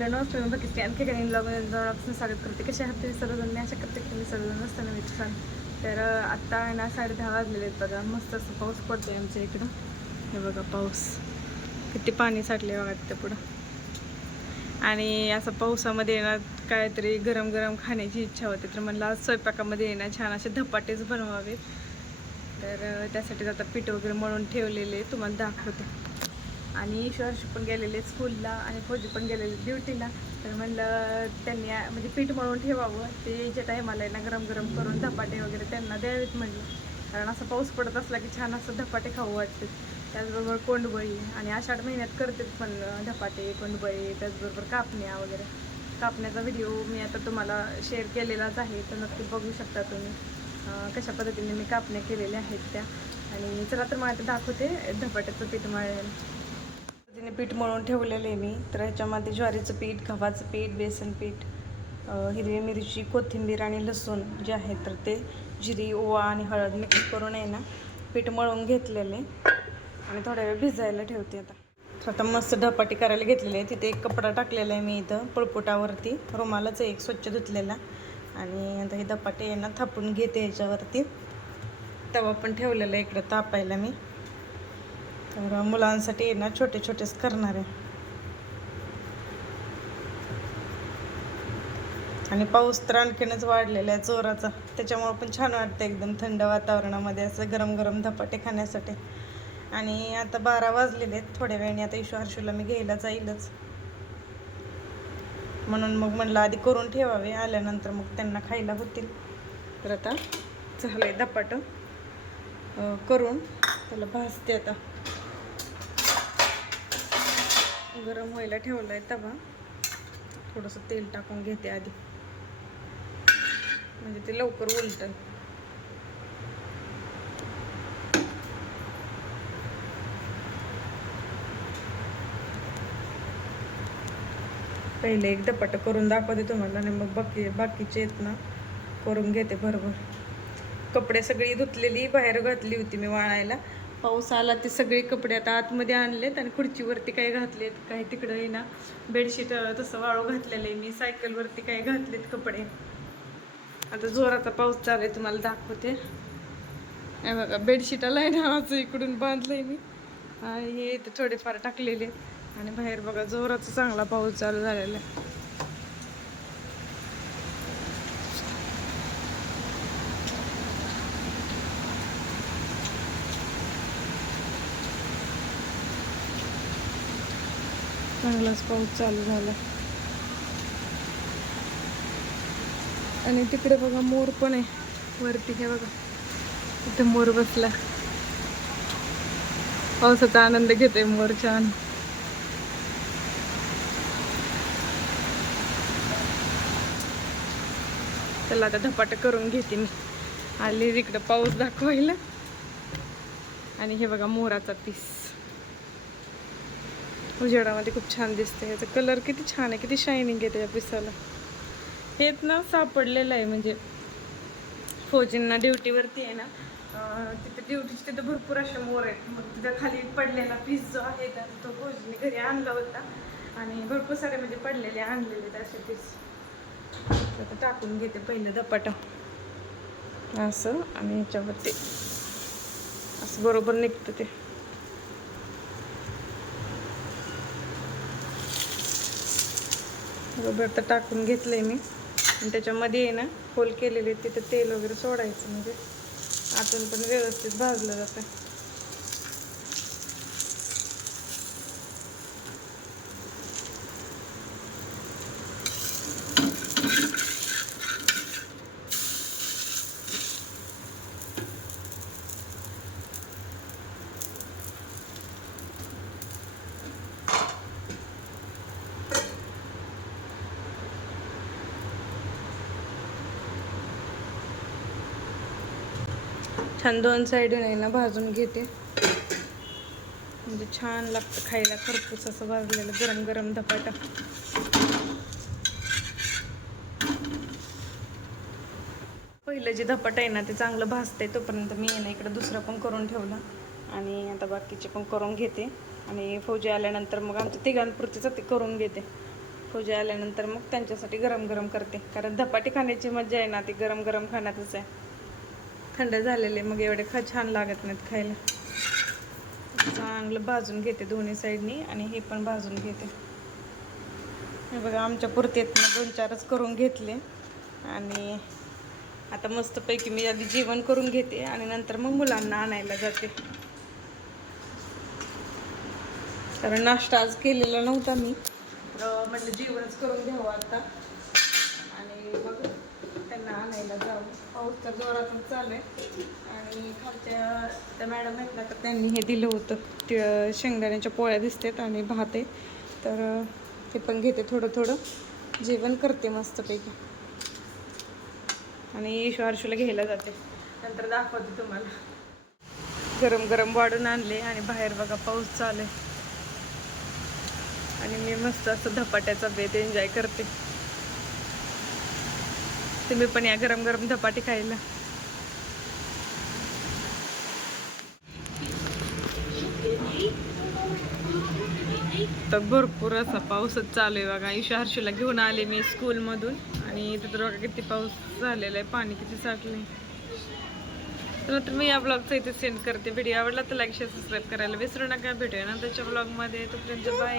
Hello नमस्कार, मी बघितली आणखी काही ब्लॉगमध्ये स्वागत करते. कसे आहात तुम्ही सर्वजण? अशा करते की मी सर्वजण असताना मी छान. तर आत्ता आहे ना 10:30 वाजलेले आहेत बघा. मस्त असं पाऊस पडतोय आमच्या इकडं. हे बघा पाऊस किती पाणी साठले बघा त्या पुढं. आणि असं पावसामध्ये ना काहीतरी गरम गरम खाण्याची इच्छा होते. तर म्हणलं आज स्वयंपाकामध्ये ना छान असे धपाटेच बनवावेत. तर त्यासाठी आता पीठ वगैरे मळून ठेवलेले तुम्हाला दाखवते. आणि ईश्वर पण गेलेले स्कूलला आणि फौजी पण गेलेले ड्युटीला. तर म्हणलं त्यांनी म्हणजे पीठ मळून ठेवावं, ते यायच्या टायमाला ना गरम गरम करून धपाटे वगैरे त्यांना द्यावेत म्हणलं. कारण असं पाऊस पडत असला की छान असं धपाटे खाऊ वाटते. त्याचबरोबर कोंडबळी आणि आषाढ महिन्यात करतेच पण धपाटे कोंडबळी, त्याचबरोबर कापण्या वगैरे. कापण्याचा व्हिडिओ मी आता तुम्हाला शेअर केलेलाच आहे, तर नक्की बघू शकता तुम्ही कशा पद्धतीने मी कापण्या केलेल्या आहेत त्या. आणि चला तर मला दाखवते धपाट्याचं पीठ मळलेलं. तिने पीठ मळून ठेवलेलं आहे मी. तर ह्याच्यामध्ये ज्वारीचं पीठ, गव्हाचं पीठ, बेसन पीठ, हिरवी मिरची, कोथिंबीर आणि लसूण जे आहे तर ते जिरी, ओवा आणि हळद मिक्स करून आहे ना पीठ मळून घेतलेले आणि थोड्या वेळ भिजायला ठेवते. आता मस्त धपाटी करायला घेतलेली आहे. तिथे एक कपडा टाकलेला आहे मी इथं पळपुटावरती, रुमालाच एक स्वच्छ धुतलेला. आणि आता हे धपाटे आहे ना थापून घेते ह्याच्यावरती. तवा पण ठेवलेला आहे इकडं तापायला मी. तर मुलांसाठी ना छोटे छोटेच करणार आहे. आणि पाऊस तर आणखीनच वाढलेला आहे जोराचा, त्याच्यामुळं पण छान वाटतं एकदम थंड वातावरणामध्ये असं गरम गरम धपाटे खाण्यासाठी. आणि आता 12 वाजलेले आहेत. थोड्या वेळाने आता ईशू हर्षूला मी घ्यायला जाईलच, म्हणून मग म्हणलं आधी करून ठेवावे, आल्यानंतर मग त्यांना खायला होतील. तर आता झालंय धपाटं करून त्याला भाजते. आता गरम व्हायला ठेवला आहे तवा. थोडंसं तेल टाकून घेते आधी, म्हणजे ते लवकर उलटल. पहिले एक धपाटं करून दाखवते तुम्हाला आणि मग बाकीचे आहेत ना करून घेते बरोबर. कपडे सगळी धुतलेली बाहेर घातली होती मी वाळायला. पाऊस आला ते सगळे कपडे आता आतमध्ये आणलेत आणि खुर्चीवरती काही घातलेत, काही तिकडं आहे ना बेडशीट तसं वाळू घातलेलं आहे मी. सायकलवरती काही घातलेत कपडे. आता जोराचा पाऊस चालू आहे, तुम्हाला दाखवते. हे बघा बेडशीटाला आहे ना असं इकडून बांधलंय मी आणि हे इथे थोडेफार टाकलेले. आणि बाहेर बघा जोराचा चांगला पाऊस चालू झालेला आहे. चांगलाच पाऊस चालू झाला. आणि तिकडे बघा मोर पण आहे वरती. हे बघा इथे मोर बसला, पावसाचा आनंद घेतोय मोर. छान. त्याला आता धपाटं करून घेते मी. आले इकडं पाऊस दाखवायला. आणि हे बघा मोराचा पीस उजेडामध्ये खूप छान दिसते. याचा कलर किती छान आहे, किती शायनिंग आहे त्या पिसाला. हेच ना सापडलेलं आहे, म्हणजे फौजींना ड्युटीवरती आहे ना तिथे ड्युटीचे तिथे भरपूर असे मोर आहेत. मग तिथं खाली पडलेला पीस जो आहे तो फौजींनी घरी आणला होता आणि भरपूर सारे म्हणजे पडलेले आणलेले असे पीस. आता टाकून घेते पहिलं धपाटा असं, आणि ह्याच्यावरती असं बरोबर निघतं ते. बरोबर तर टाकून घेतलंय मी. आणि त्याच्यामध्ये आहे ना होल केलेले तिथे तेल वगैरे सोडायचं, म्हणजे आतून पण व्यवस्थित भाजलं जातं. छान 2 साईडून आहे ना भाजून घेते, म्हणजे छान लागतं खायला खरपूस असं भाजलेलं गरम गरम धपाटा. पहिलं जे धपाटा आहे ना ते चांगलं भाजते, तोपर्यंत मी आहे ना इकडं दुसरं पण करून ठेवलं. आणि आता बाकीचे पण करून घेते आणि फौजी आल्यानंतर मग आमच्या तिघांपुरतीच ते करून घेते. पूजा आल्यानंतर मग त्यांच्यासाठी गरम गरम करते, कारण धपाटी खाण्याची मजा आहे ना ती गरम गरम खाण्यातच आहे. थंड झालेले मग एवढे छान लागत नाहीत खायला. चांगलं भाजून घेते दोन्ही साईडनी आणि हे पण भाजून घेते. हे बघा आमच्या पुरतेत 2-4च करून घेतले आणि आता मस्तपैकी मी आधी जेवण करून घेते आणि नंतर मग मुलांना आणायला जाते, कारण नाश्ता आज केलेला नव्हता मी, तर म्हटलं जेवणच करून घ्यावं आता आणि मग त्यांना आणायला जावं. पाऊस तर जोरातच चालू आहे आणि खालच्या त्या मॅडम आहेत ना, तर त्यांनी हे दिलं होतं ते शेंगदाण्याच्या पोळ्या दिसतात आणि भात आहे, तर ते पण घेते. थोडं थोडं जेवण करते मस्तपैकी आणि ईश्वरशूला घ्यायला जाते, नंतर दाखवते तुम्हाला. गरम गरम वाढून आणले आणि बाहेर बघा पाऊस चालू आहे आणि मी मस्त असं धपाट्याचा बेत एन्जॉय करते. तुम्ही पण या गरम गरम धपाटी खायला. तर भरपूर असा पाऊसच चालू आहे बघा. ईशा हर्षूला घेऊन आले मी स्कूलमधून आणि तिथं बघा किती पाऊस झालेला आहे, पाणी किती साठलंय. तर मी या ब्लॉगचा इथे सेंड करते. व्हिडिओ आवडला तर लाईक शेअर सबस्क्राईब करायला विसरू नका. भेटूया नंतरच्या ब्लॉगमध्ये. तोपर्यंत बाय.